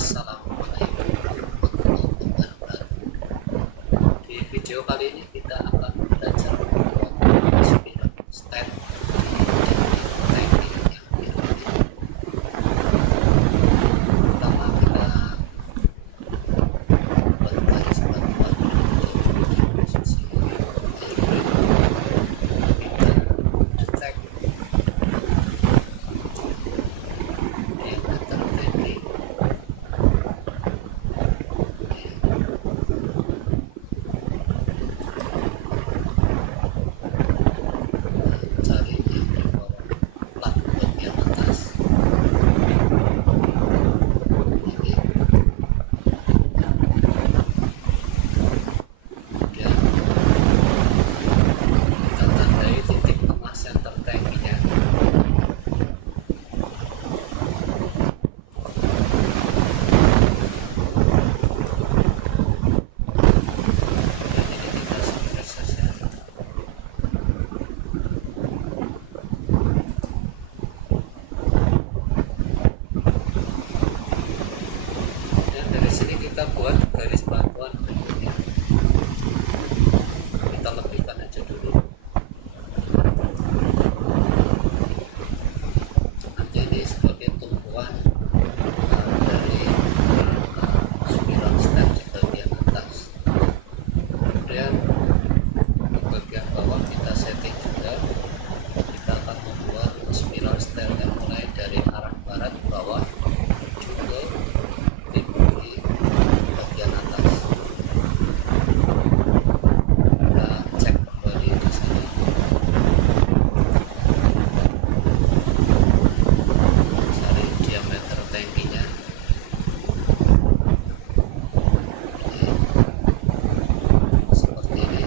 Assalamualaikum warahmatullahi wabarakatuh. Di video kali ini kita akan belajar membuat spiral stand di tanki yang biru. Pertama kita buat garis bantuan untuk di posisi kita detek diameter tanki. Cari yang di bawah plat bagian atas ini, kemudian kita tandai titik tengah center tankinya. Dan ini kita sentris saja. Dan dari sini kita buat garis bantuan berikutnya. Kita lebihkan aja dulu. Nanti ini sebagai tumpuan dari spiral stand di bagian atas. Kemudian di bagian bawah kita setting juga. Kita akan membuat spiral stand yang mulai dari arah barat bawah menuju ke timur di bagian atas. Kita cek kembali di sini. Cari diameter tankinya. Oke, seperti ini.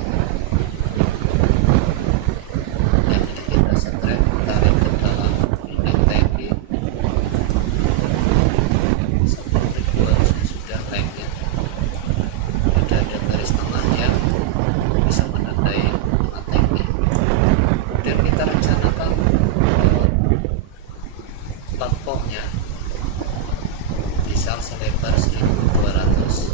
Yang ini kita setret, tarik ke dalam ring tanki. Seperti harusnya sudah lengket. Sudah ada garis tengah yang bisa menandai tengah tanki. Kemudian kita rencanakan platformnya bisa selebar 1200.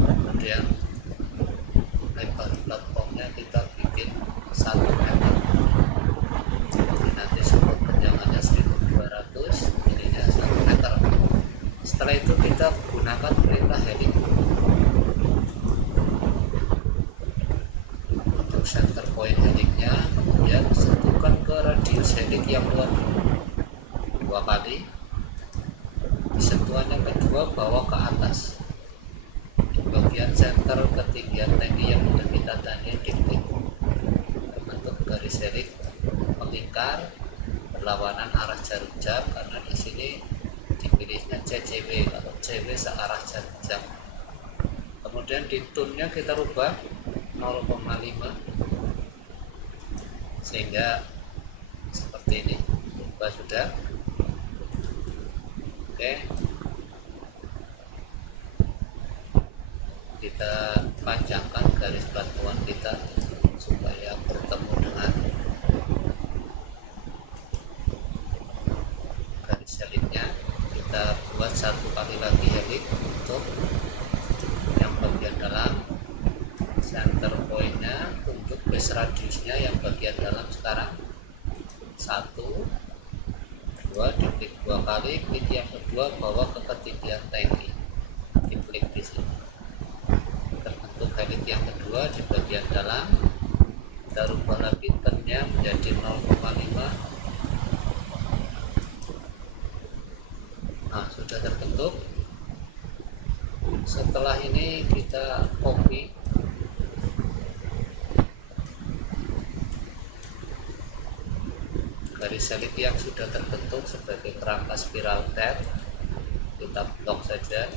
Kemudian lebar platformnya kita bikin 1 meter. Jadi nanti support panjangannya 1200, ininya 1 meter. Setelah itu kita gunakan perintah helik untuk center point heliknya. Kemudian sentuhkan ke radius helik yang luar dulu 2 kali. Di sentuhan yang kedua bawa ke atas. Di bagian center ketinggian tanki yang sudah kita tandai diklik, membentuk garis helik melingkar berlawanan arah jarum jam, karena di sini dipilihnya CCW, kalau CW searah jarum jam. Kemudian di tune-nya kita rubah 0,5 sehingga seperti ini. Rubah sudah. Oke, kita panjangkan garis bantuan kita supaya bertemu dengan garis heliknya. Kita buat 1 kali lagi helik untuk yang bagian dalam. Center pointnya untuk base radiusnya yang bagian dalam sekarang 1, 2, diklik 2 kali. Klik yang kedua bawa ke ketinggian tanki, diklik di sini. Terbentuk helik yang kedua di bagian dalam. Kita rubah lagi turn-nya menjadi 0,5. Nah, sudah terbentuk. Setelah ini kita copy garis helik yang sudah terbentuk sebagai kerangka spiral tab. Kita blok saja.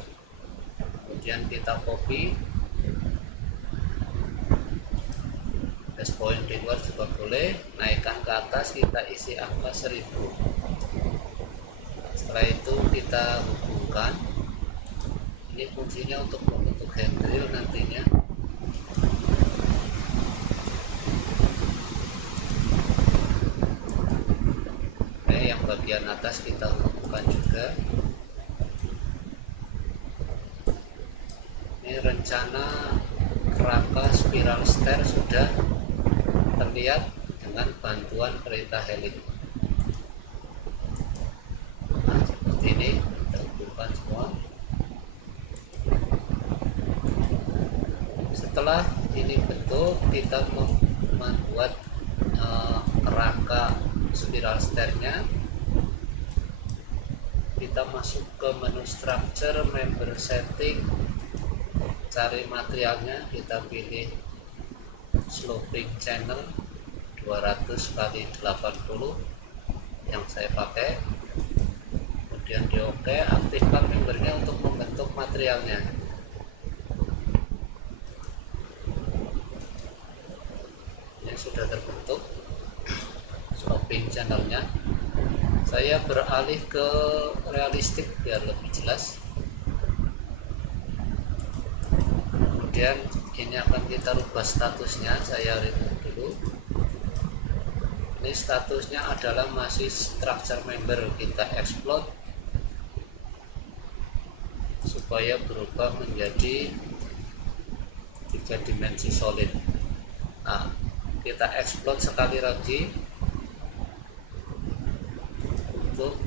Kemudian kita copy. Base point di luar juga boleh. Naikkan ke atas, kita isi angka 1000. Setelah itu kita hubungkan. Ini fungsinya untuk membentuk handrail nantinya. Oke, yang bagian atas kita lakukan juga. Ini rencana kerangka spiral stair sudah terlihat dengan bantuan perintah helix. Nah, seperti ini kita hubungkan semua. Setelah ini bentuk, kita membuat kerangka spiral stairnya. Kita masuk ke menu structure, member setting, cari materialnya, kita pilih sloping channel 200x80 yang saya pakai, kemudian di OK, aktifkan membernya untuk membentuk materialnya. Ini sudah terbentuk sloping channelnya. Saya beralih ke realistik biar lebih jelas. Kemudian ini akan kita rubah statusnya, saya remove dulu. Ini statusnya adalah masih structure member, kita explode supaya berubah menjadi 3 dimensi solid. Nah, kita explode sekali lagi untuk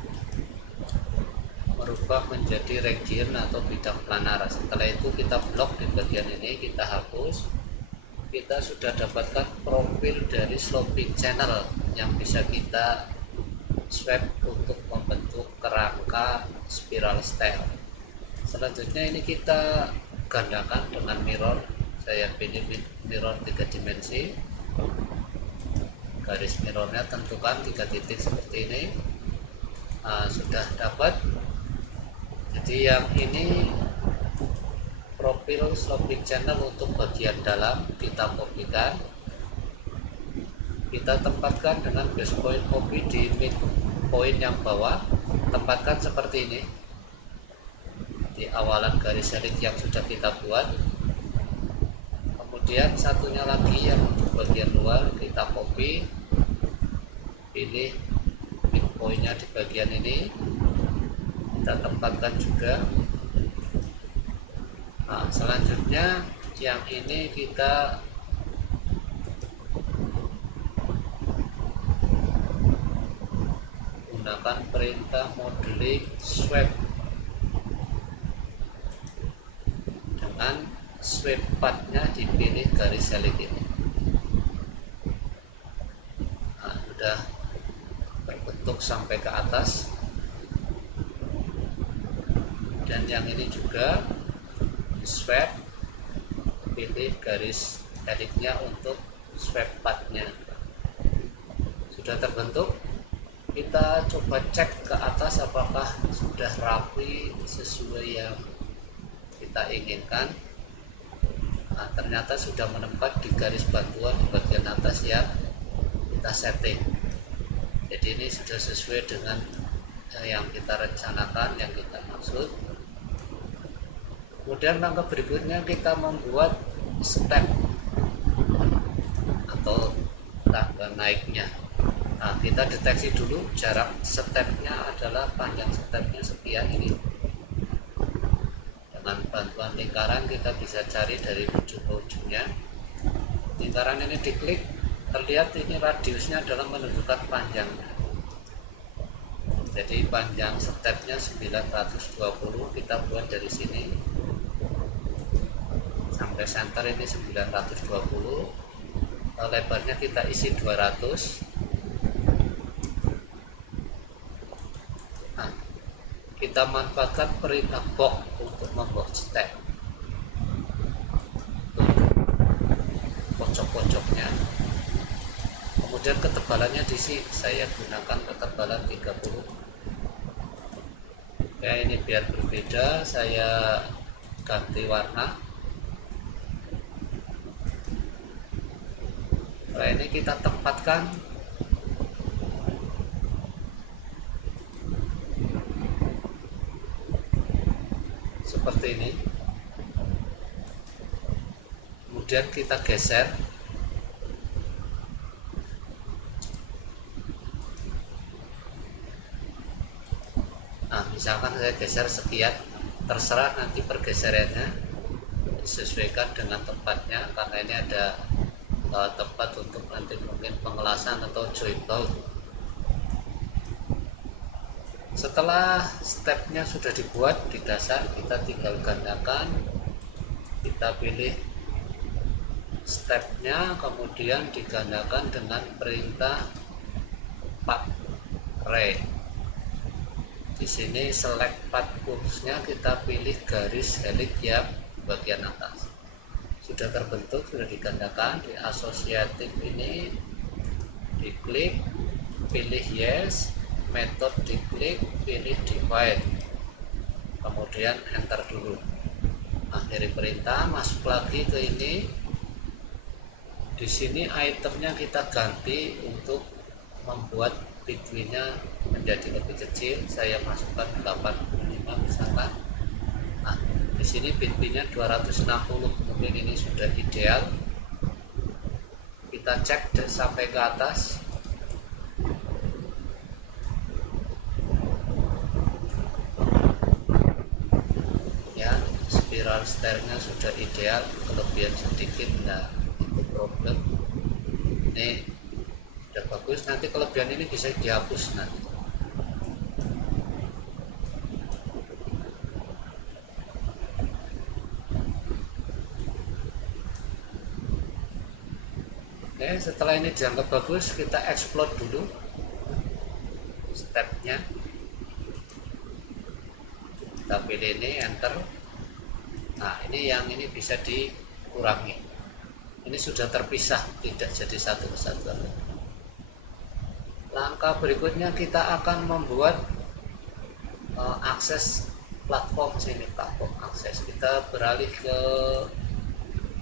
merubah menjadi region atau bidang planar. Setelah itu kita blok di bagian ini, kita hapus. Kita sudah dapatkan profil dari sloping channel yang bisa kita swap untuk membentuk kerangka spiral stair. Selanjutnya ini kita gandakan dengan mirror. Saya pilih mirror 3 dimensi. Garis mirrornya tentukan 3 titik seperti ini. Nah, sudah dapat. Jadi yang ini profil sloping channel untuk bagian dalam, kita kopikan, kita tempatkan dengan base point copy di mid point yang bawah, tempatkan seperti ini di awalan garis helix yang sudah kita buat. Kemudian satunya lagi yang untuk bagian luar, kita copy, pilih mid pointnya di bagian ini, kita tempatkan juga. Nah, selanjutnya yang ini kita gunakan perintah modeling swap dengan sweep path-nya dipilih garis helix ini. Nah, sudah terbentuk sampai ke atas. Dan yang ini juga swap, pilih garis helix-nya untuk swap path-nya. Sudah terbentuk. Kita coba cek ke atas apakah sudah rapi sesuai yang kita inginkan. Nah, ternyata sudah menempat di garis bantuan di bagian atas yang kita setting. Jadi ini sudah sesuai dengan yang kita rencanakan, yang kita maksud. Kemudian langkah berikutnya kita membuat step atau tangga naiknya. Nah, kita deteksi dulu jarak stepnya adalah panjang stepnya sekian ini. Dengan bantuan lingkaran kita bisa cari dari ujung ke ujungnya. Lingkaran ini diklik, terlihat ini radiusnya adalah menunjukkan panjangnya. Jadi panjang stepnya 920, kita buat dari sini sampai center ini 920. Lebarnya kita isi 200. Nah, kita manfaatkan perintah box untuk membuat step pojok-pojoknya. Kemudian ketebalannya di sini saya gunakan ketebalan 30. Oke, ini biar berbeda saya ganti warna. Setelah ini kita tempatkan seperti ini. Kemudian kita geser. misalkan saya geser sekian, terserah nanti pergeserannya disesuaikan dengan tempatnya, karena ini ada tempat untuk nanti mungkin pengelasan atau joint bolt. Setelah stepnya sudah dibuat di dasar, kita tinggal gandakan, kita pilih stepnya, kemudian digandakan dengan perintah part re. Di sini select part kursnya, kita pilih garis helix yang bagian atas. Sudah terbentuk, sudah digandakan. Di asosiatif ini diklik, pilih yes, method diklik, pilih divide, kemudian enter dulu. Akhiri perintah, masuk lagi ke ini. Di sini itemnya kita ganti untuk membuat bitwinnya menjadi lebih kecil. Saya masukkan 85 misalkan. Nah, di sini bitwinnya 260, mungkin ini sudah ideal. Kita cek sampai ke atas. Ya, spiral stairnya sudah ideal, kelebihan sedikit, nah itu problem. Ini sudah bagus, nanti kelebihan ini bisa dihapus nanti. Oke, setelah ini dianggap bagus, kita explode dulu stepnya. Kita pilih ini, enter. Nah, ini yang ini bisa dikurangi. Ini sudah terpisah, tidak jadi satu kesatuan. Langkah berikutnya kita akan membuat akses platform sini, platform akses. Kita beralih ke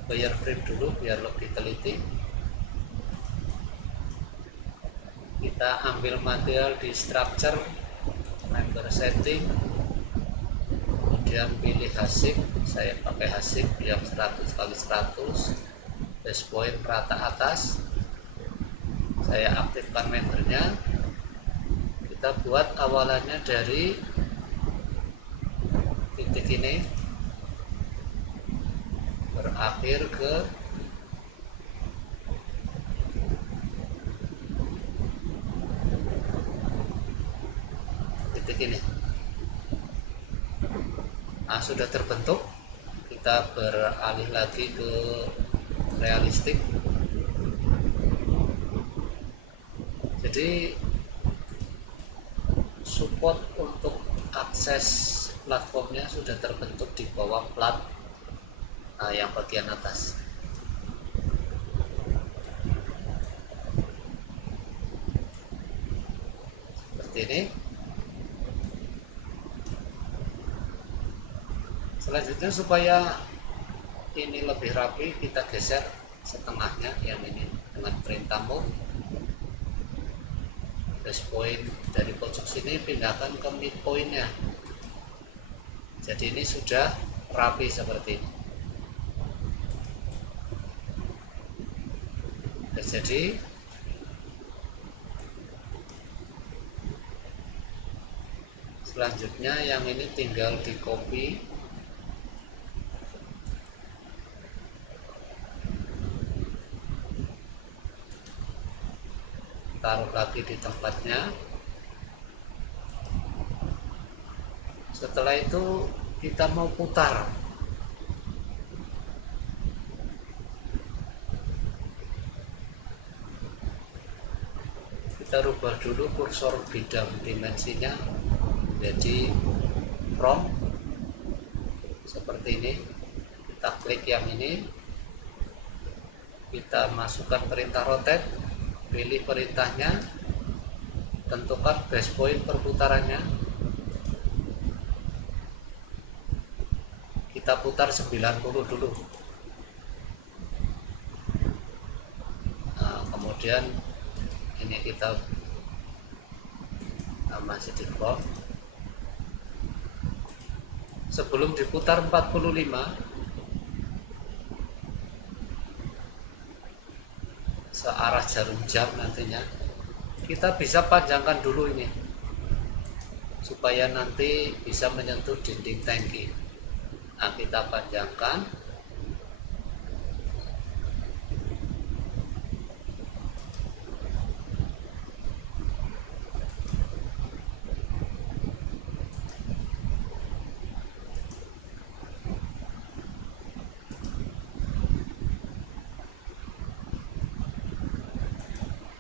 wireframe dulu biar lebih teliti. Kita ambil material di structure, member setting, kemudian pilih hasik. Saya pakai hasik yang 100x100, base point rata atas. Saya aktifkan membernya. Kita buat awalannya dari titik ini berakhir ke titik ini. Nah, sudah terbentuk. Kita beralih lagi ke realistik. Jadi support untuk akses platformnya sudah terbentuk di bawah plat yang bagian atas. Seperti ini. Selanjutnya, supaya ini lebih rapi, kita geser setengahnya yang ini dengan perintah move. Base point dari pojok sini pindahkan ke midpointnya. Jadi ini sudah rapi seperti ini. Jadi selanjutnya yang ini tinggal di copy, taruh lagi di tempatnya. Setelah itu kita mau putar. Kita rubah dulu kursor bidang dimensinya jadi from seperti ini. Kita klik yang ini, kita masukkan perintah rotate, pilih perintahnya, tentukan base point perputarannya. Kita putar 90 dulu. Nah, kemudian ini kita masih di crop. Sebelum diputar 45, searah jarum jam nantinya, kita bisa panjangkan dulu ini supaya nanti bisa menyentuh dinding tangki. Nah, kita panjangkan.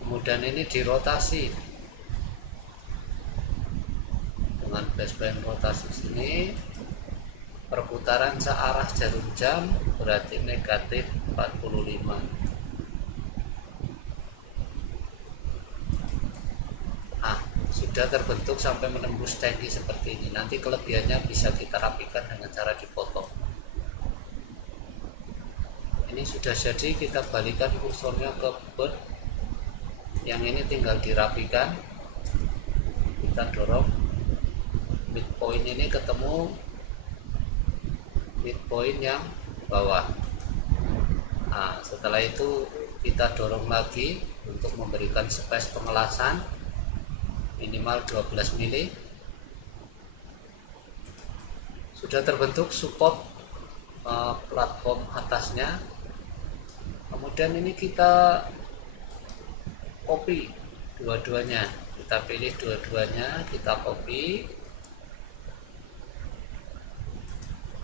Kemudian ini dirotasi dengan baseband rotasi sini, perputaran searah jarum jam berarti negatif 45. Nah, sudah terbentuk sampai menembus tangki seperti ini. Nanti kelebihannya bisa kita rapikan dengan cara dipotong. Ini sudah jadi, kita balikan kursornya ke board. Yang ini tinggal dirapikan. Kita dorong midpoint ini ketemu midpoint yang bawah. Nah, setelah itu kita dorong lagi untuk memberikan space pengelasan minimal 12 mili. Sudah terbentuk support platform atasnya. Kemudian ini kita copy dua-duanya, kita pilih dua-duanya, kita copy,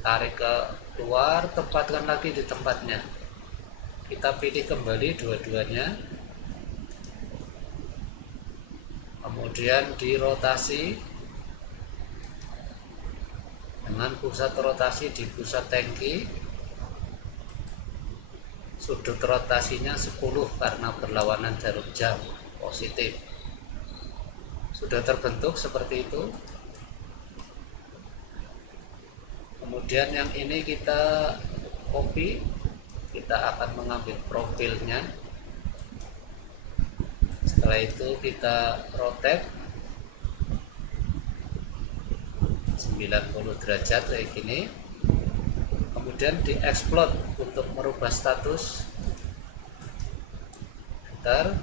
tarik ke luar, tempatkan lagi di tempatnya, kita pilih kembali dua-duanya, kemudian dirotasi dengan pusat rotasi di pusat tangki. Sudut rotasinya 10 karena berlawanan jarum jam positif. Sudah terbentuk seperti itu. Kemudian yang ini kita copy, kita akan mengambil profilnya. Setelah itu kita rotate 90 derajat kayak gini. Kemudian diexplode untuk merubah status. Enter.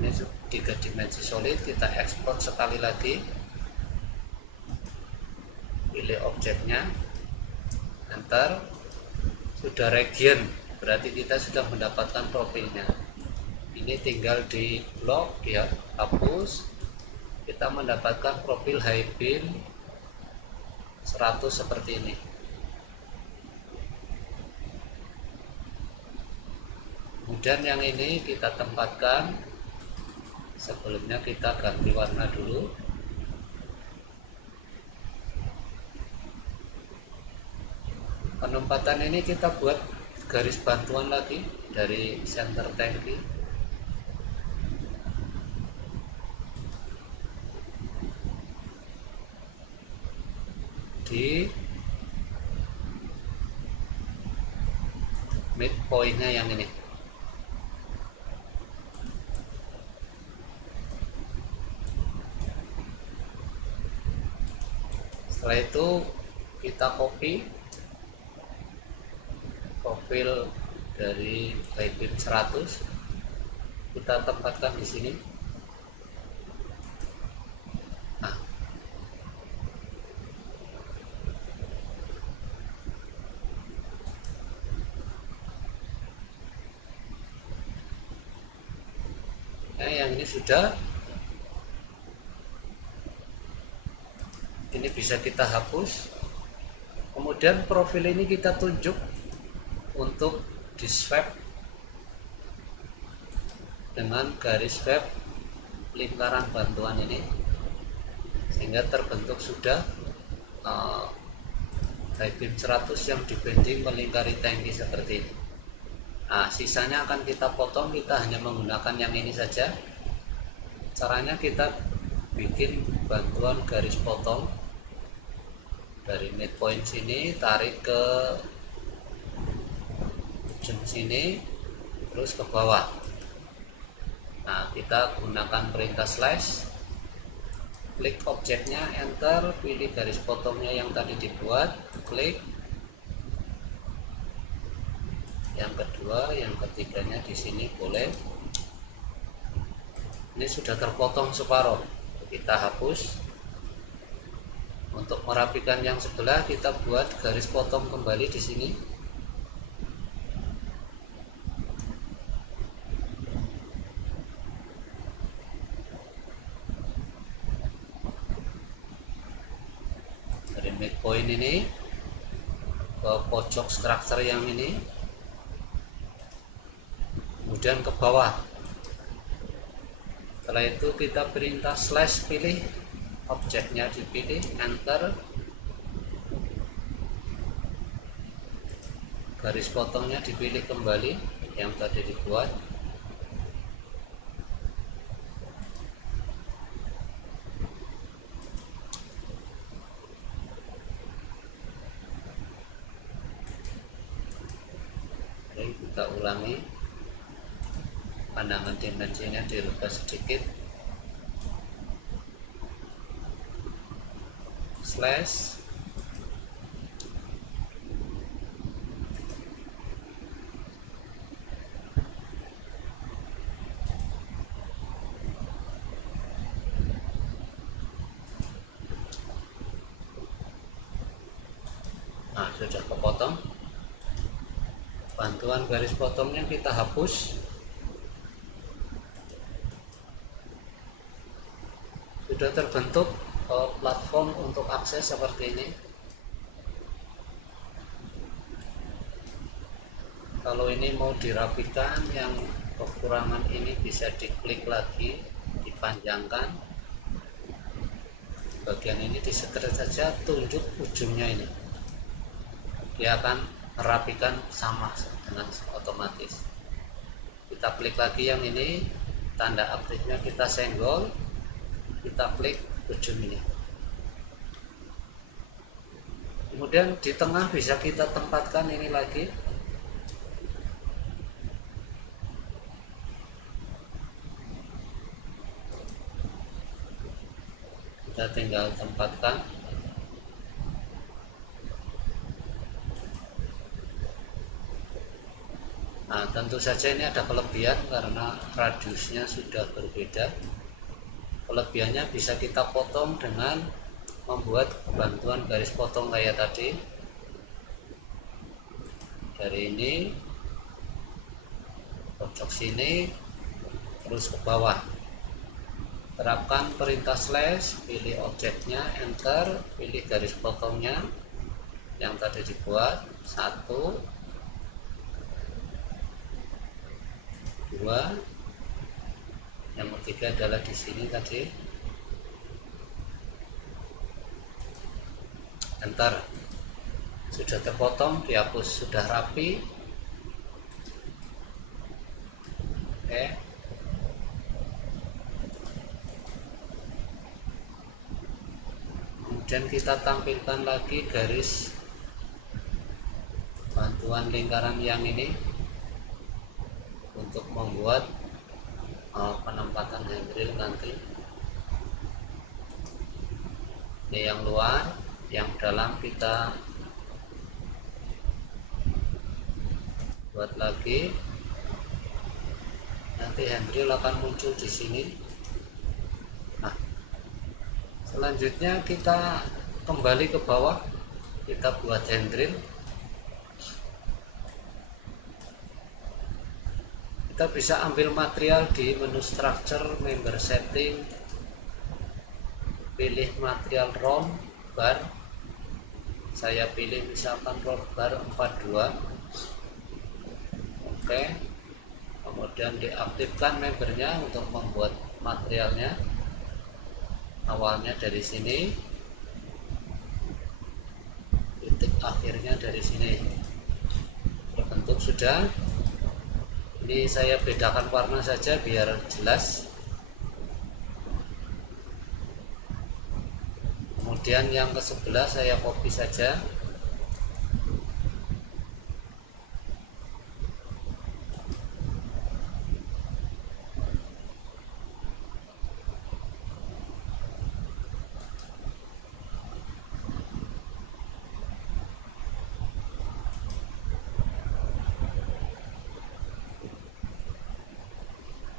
Ini 3 dimensi solid, kita ekspor sekali lagi. Pilih objeknya, enter. Sudah region, berarti kita sudah mendapatkan profilnya. Ini tinggal di blok, dia hapus. Kita mendapatkan profil high beam 100 seperti ini. Kemudian yang ini kita tempatkan. Sebelumnya kita ganti warna dulu. Penempatan ini kita buat garis bantuan lagi dari center tangki. Di midpointnya yang ini. Setelah itu kita copy profil dari high beam 100, kita tempatkan di sini. Nah, yang ini sudah. Ini bisa kita hapus. Kemudian profil ini kita tunjuk untuk di swap dengan garis swap lingkaran bantuan ini, sehingga terbentuk sudah high beam 100 yang dibending melingkari tangki seperti ini. Nah, sisanya akan kita potong, kita hanya menggunakan yang ini saja. Caranya kita bikin bantuan garis potong dari midpoint sini, tarik ke ujung sini, terus ke bawah. Nah, kita gunakan perintah slash, klik objeknya, enter, pilih garis potongnya yang tadi dibuat, klik. Yang kedua, yang ketiganya di sini boleh. Ini sudah terpotong separuh, kita hapus. Untuk merapikan yang sebelah, kita buat garis potong kembali di sini. Dari midpoint ini ke pojok struktur yang ini, kemudian ke bawah. Setelah itu kita perintah slash, pilih objeknya, dipilih, enter, garis potongnya dipilih kembali yang tadi dibuat. Oke, kita ulangi. Pandangan dimensinya dirubah sedikit, slash, nah sudah kepotong. Bantuan garis potongnya kita hapus. Sudah terbentuk platform untuk akses seperti ini. Kalau ini mau dirapikan, yang kekurangan ini bisa diklik lagi, dipanjangkan. Bagian ini disetrek saja, tunjuk ujungnya ini, dia akan merapikan sama dengan otomatis. Kita klik lagi yang ini, tanda aktifnya kita senggol, kita klik ujung ini. Kemudian di tengah bisa kita tempatkan ini lagi. Kita tinggal tempatkan. Nah, tentu saja ini ada kelebihan karena radiusnya sudah berbeda. Kelebihannya bisa kita potong dengan membuat bantuan garis potong kayak tadi. Dari ini pojok sini terus ke bawah. Terapkan perintah slash, pilih objeknya, enter, pilih garis potongnya yang tadi dibuat, 1, 2, yang ketiga adalah di sini tadi, enter. Sudah terpotong, dihapus, sudah rapi. Oke, kemudian kita tampilkan lagi garis bantuan lingkaran yang ini untuk membuat penempatan handrail nanti. Ini yang luar, yang dalam kita buat lagi. Nanti handrail akan muncul di sini. Nah, selanjutnya kita kembali ke bawah, kita buat handrail. Kita bisa ambil material di menu structure, member setting, pilih material round bar. Saya pilih misalkan round bar 42. Oke, kemudian diaktifkan membernya untuk membuat materialnya. Awalnya dari sini, titik akhirnya dari sini. Terbentuk sudah. Ini saya bedakan warna saja biar jelas. Kemudian yang ke sebelah saya copy saja.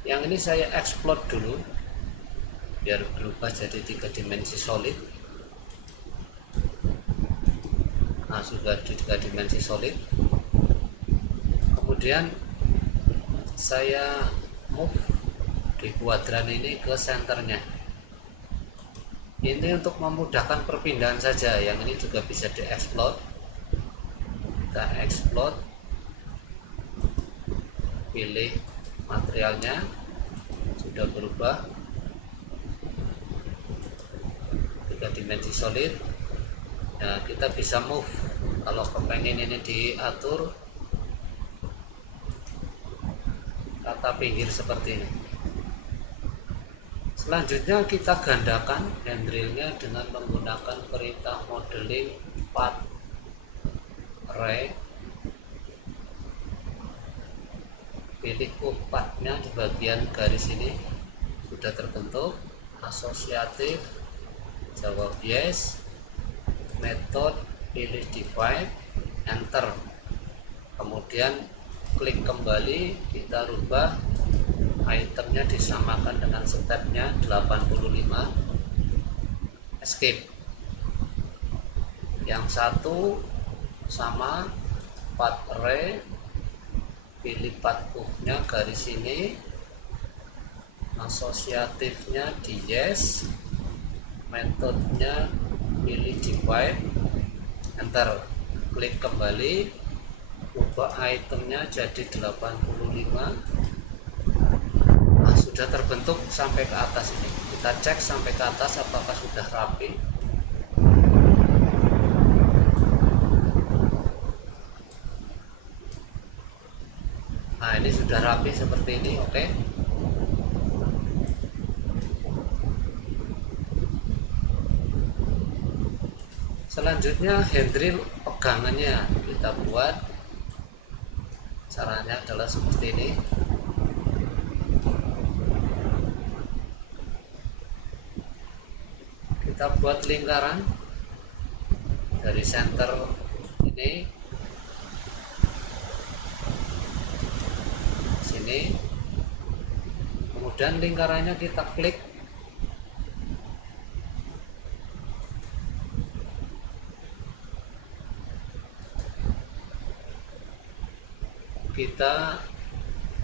Yang ini saya explode dulu biar berubah jadi 3 dimensi solid. Nah, sudah di 3 dimensi solid. Kemudian saya move di kuadran ini ke senternya. Ini untuk memudahkan perpindahan saja. Yang ini juga bisa di-explode. Kita explode, pilih materialnya, sudah berubah 3 dimensi solid. Nah, kita bisa move kalau kepengen ini diatur rata pinggir seperti ini. Selanjutnya kita gandakan handrailnya dengan menggunakan perintah modeling path array. Pilih pathnya di bagian garis ini, sudah terbentuk. Asosiatif, jawab yes. Method, pilih divide, enter. Kemudian klik kembali, kita rubah itemnya disamakan dengan stepnya 85, escape. Yang satu sama path array, pilih path curve-nya garis ini, asosiatifnya di yes, metodenya pilih divide, enter. Klik kembali, ubah itemnya jadi 85. Nah, sudah terbentuk sampai ke atas ini. Kita cek sampai ke atas apakah sudah rapi. Nah, ini sudah rapi seperti ini. Oke. Selanjutnya handrail pegangannya kita buat. Caranya adalah seperti ini. Kita buat lingkaran dari center ini sini, kemudian lingkarannya kita klik, kita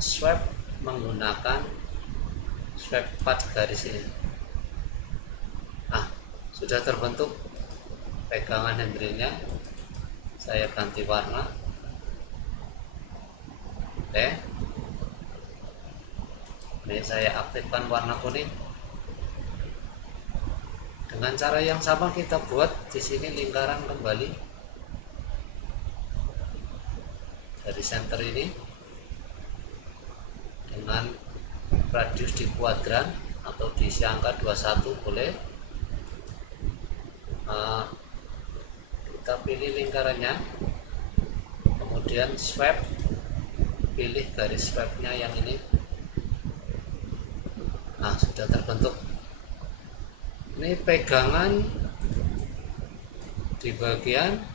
swipe menggunakan swipe path garis ini. Nah, sudah terbentuk pegangan handrailnya. Saya ganti warna. Oke. Ini saya aktifkan warna kuning. Dengan cara yang sama kita buat di sini lingkaran kembali dari center ini dengan radius di kuadran atau diisi angka 21 boleh. Kita pilih lingkarannya, kemudian swipe, pilih garis swipe-nya yang ini. Nah, sudah terbentuk. Ini pegangan di bagian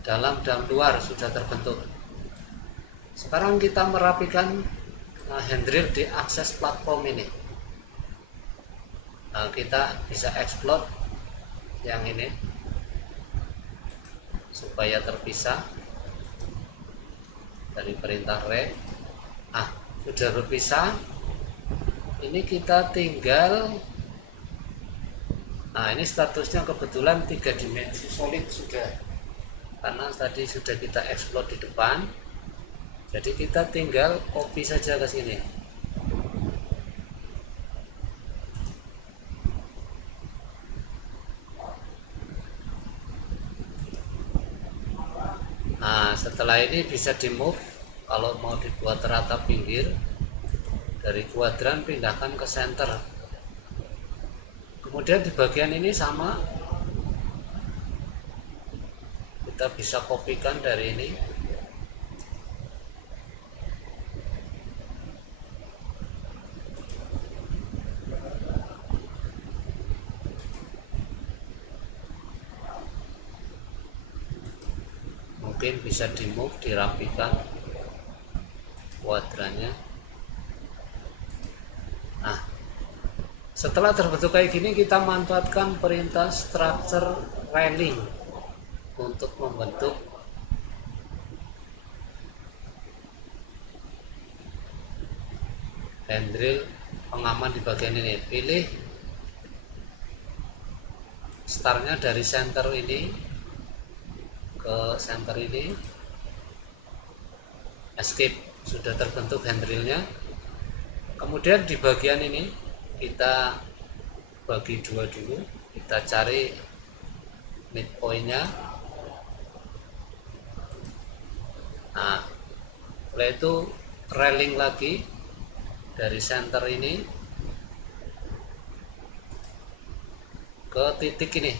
dalam dan luar sudah terbentuk. Sekarang kita merapikan handrail di akses platform ini. Nah, kita bisa explode yang ini supaya terpisah dari perintah array. Nah, sudah berpisah. Ini kita tinggal, nah ini statusnya kebetulan 3 dimensi solid sudah, karena tadi sudah kita explode di depan. Jadi kita tinggal copy saja ke sini. Nah, setelah ini bisa di move. Kalau mau dibuat rata pinggir, dari kuadran pindahkan ke center. Kemudian di bagian ini sama, kita bisa kopikan dari ini. Mungkin bisa di move, dirapikan kuadrannya. Nah, setelah terbentuk kayak gini, kita manfaatkan perintah structure railing untuk membentuk handrail pengaman di bagian ini. Pilih startnya dari center ini ke center ini, escape, sudah terbentuk handrailnya. Kemudian di bagian ini kita bagi dua dulu, kita cari midpointnya. Nah, setelah itu railing lagi dari center ini ke titik ini,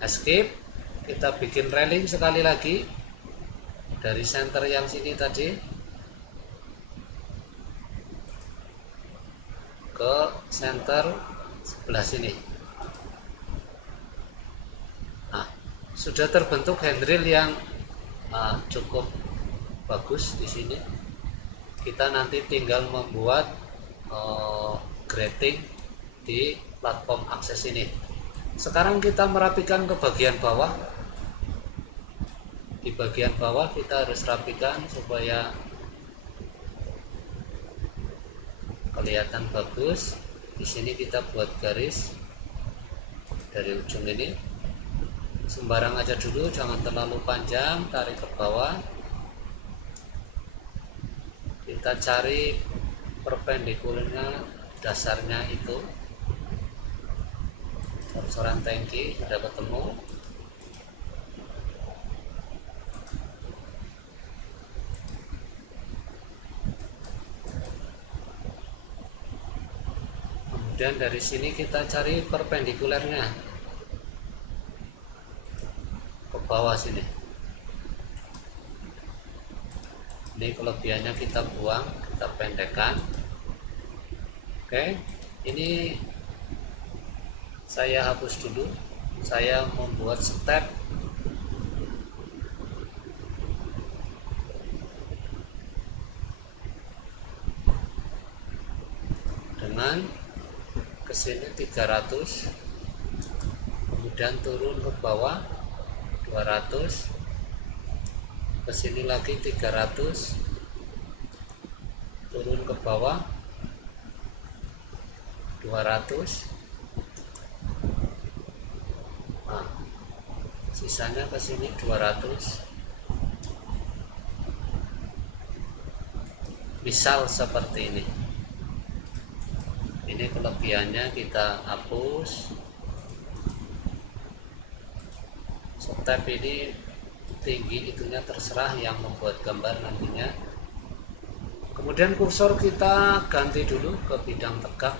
escape, kita bikin railing sekali lagi dari center yang sini tadi ke center sebelah sini. Nah, sudah terbentuk handrail yang cukup bagus di sini. Kita nanti tinggal membuat grating di platform akses ini. Sekarang kita merapikan ke bagian bawah. Di bagian bawah kita harus rapikan supaya kelihatan bagus. Di sini kita buat garis dari ujung ini, sembarang aja dulu, jangan terlalu panjang, tarik ke bawah. Kita cari perpendikulernya, dasarnya itu longsoran tangki sudah ketemu. Kemudian dari sini kita cari perpendikulernya ke bawah sini. Ini kelebihannya kita buang, kita pendekkan. Oke, ini saya hapus dulu. Saya membuat step dengan kesini 300, kemudian turun ke bawah 200, kesini lagi 300, turun ke bawah 200. Nah, sisanya ke sini 200. Misal seperti ini. Ini kelebihannya, kita hapus. Step ini tinggi itunya terserah yang membuat gambar nantinya. Kemudian kursor kita ganti dulu ke bidang tegak.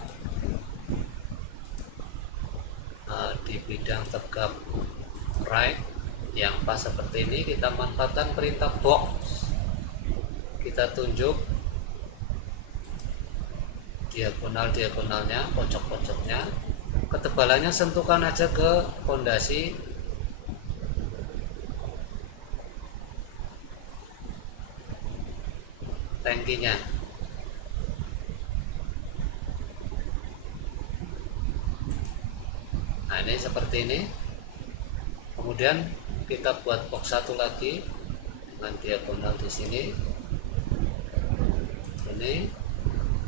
Nah, di bidang tegak right yang pas seperti ini, kita manfaatkan perintah box. Kita tunjuk diagonalnya, pojok-pojoknya. Ketebalannya sentuhkan aja ke pondasi tangkinya. Nah, ini seperti ini. Kemudian kita buat box satu lagi dengan diagonal di sini. Ini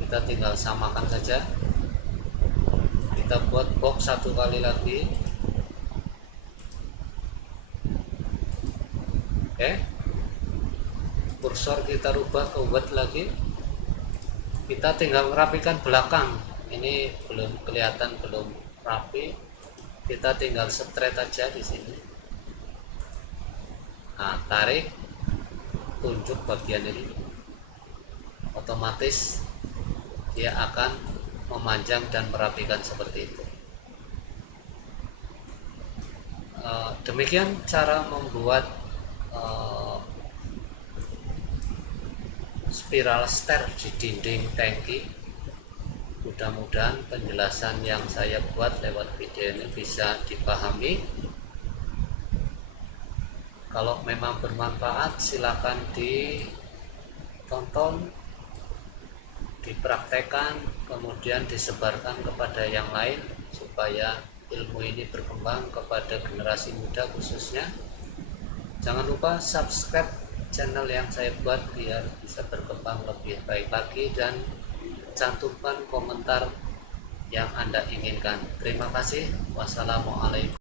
kita tinggal samakan saja. Kita buat box satu kali lagi. Oke. Kursor kita rubah ke width lagi. Kita tinggal merapikan belakang. Ini belum kelihatan, belum rapi. Kita tinggal straight aja di sini. Nah, tarik, tunjuk bagian ini. Otomatis dia akan memanjang dan merapikan seperti itu. Demikian cara membuat spiral stair di dinding tangki. Mudah-mudahan penjelasan yang saya buat lewat video ini bisa dipahami. Kalau memang bermanfaat, silakan ditonton, dipraktekkan, kemudian disebarkan kepada yang lain supaya ilmu ini berkembang kepada generasi muda khususnya. Jangan lupa subscribe channel yang saya buat biar bisa berkembang lebih baik lagi, dan cantumkan komentar yang Anda inginkan. Terima kasih. Wassalamualaikum.